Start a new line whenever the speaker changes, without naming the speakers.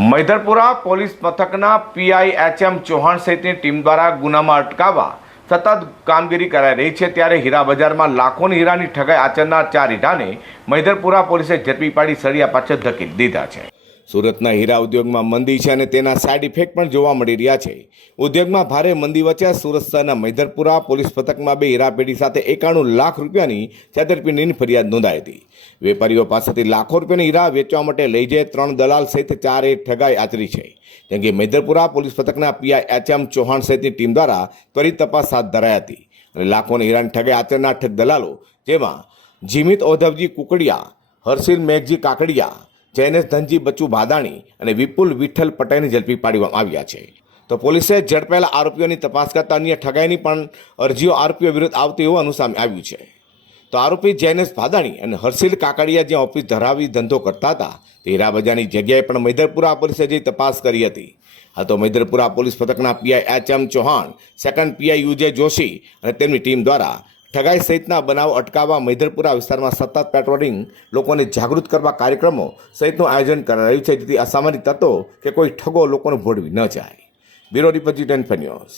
Maidharpura police મથકના PI H M Chauhan સહિતની team દ્વારા ગુનામાં અટકાવવા સતત કામગીરી કરાઈ રહી છે ત્યારે હીરા બજારમાં લાખોની હીરાની ઠગાઈ આચરનાર ચાર હીરાને મૈધરપુરા પોલીસે ઝડપી પાડી સળિયા પાછળ ધકેલી દીધા છે. સુરતના હીરા ઉદ્યોગમાં મંદી છે અને તેના સાઇડ ઇફેક્ટ પણ જોવા મળી રહ્યા છે. ઉદ્યોગમાં ભારે મંદી વચ્ચે સુરત શહેરના મૈધરપુરા પોલીસ પથકમાં બે હીરાપેઢી સાથે એકાણું લાખ રૂપિયાની છેતરપિંડીની ફરિયાદ નોંધાઈ હતી. વેપારીઓ પાસેથી લાખો રૂપિયાની હીરા વેચવા માટે લઈ જઈ ત્રણ દલાલ સહિત ચારે ઠગાઈ આચરી છે. જેમ કે મૈધરપુરા પોલીસ પથકના પીઆઈ એચ એમ ચૌહાણ સહિતની ટીમ દ્વારા ત્વરિત તપાસ હાથ ધરાઈ હતી અને લાખોની હીરાની ઠગાઈ આચરનાર ઠગ દલાલો, જેમાં જીમિત ઔધવજી કુકડિયા, હર્ષિલ મેઘજી કાકડિયા જૈનેશ ધનજી, બચ્ચુ ભાદાણી અને વિપુલ વિઠ્ઠલ પટેલને ઝડપી પાડવામાં આવ્યા છે. તો પોલીસે ઝડપાયેલા આરોપીઓની તપાસ કરતા અન્ય ઠગાઈની પણ અરજીઓ આરોપીઓ વિરુદ્ધ આવતી હોવાનું સામે આવ્યું છે. તો આરોપી જૈનેશ ભાદાણી અને હર્ષિલ કાકડિયા જ્યાં ઓફિસ ધરાવી ધંધો કરતા હતા, તે હીરાબજારની જગ્યાએ પણ મૈદરપુરા પોલીસે જઈ તપાસ કરી હતી. હા, તો Maidarpura police પથકના PI H M Chauhan, second PI UJ Joshi અને તેમની ટીમ દ્વારા ઠગાઈ સહિતના બનાવો અટકાવવા મૈદરપુરા વિસ્તારમાં સતત પેટ્રોલિંગ લોકોને જાગૃત કરવા કાર્યક્રમો સહિતનું આયોજન કરાયું છે, જેથી અસામાન્ય તત્વો કે કોઈ ઠગો લોકોને ભોળવી ન જાય. Bureau report ten news.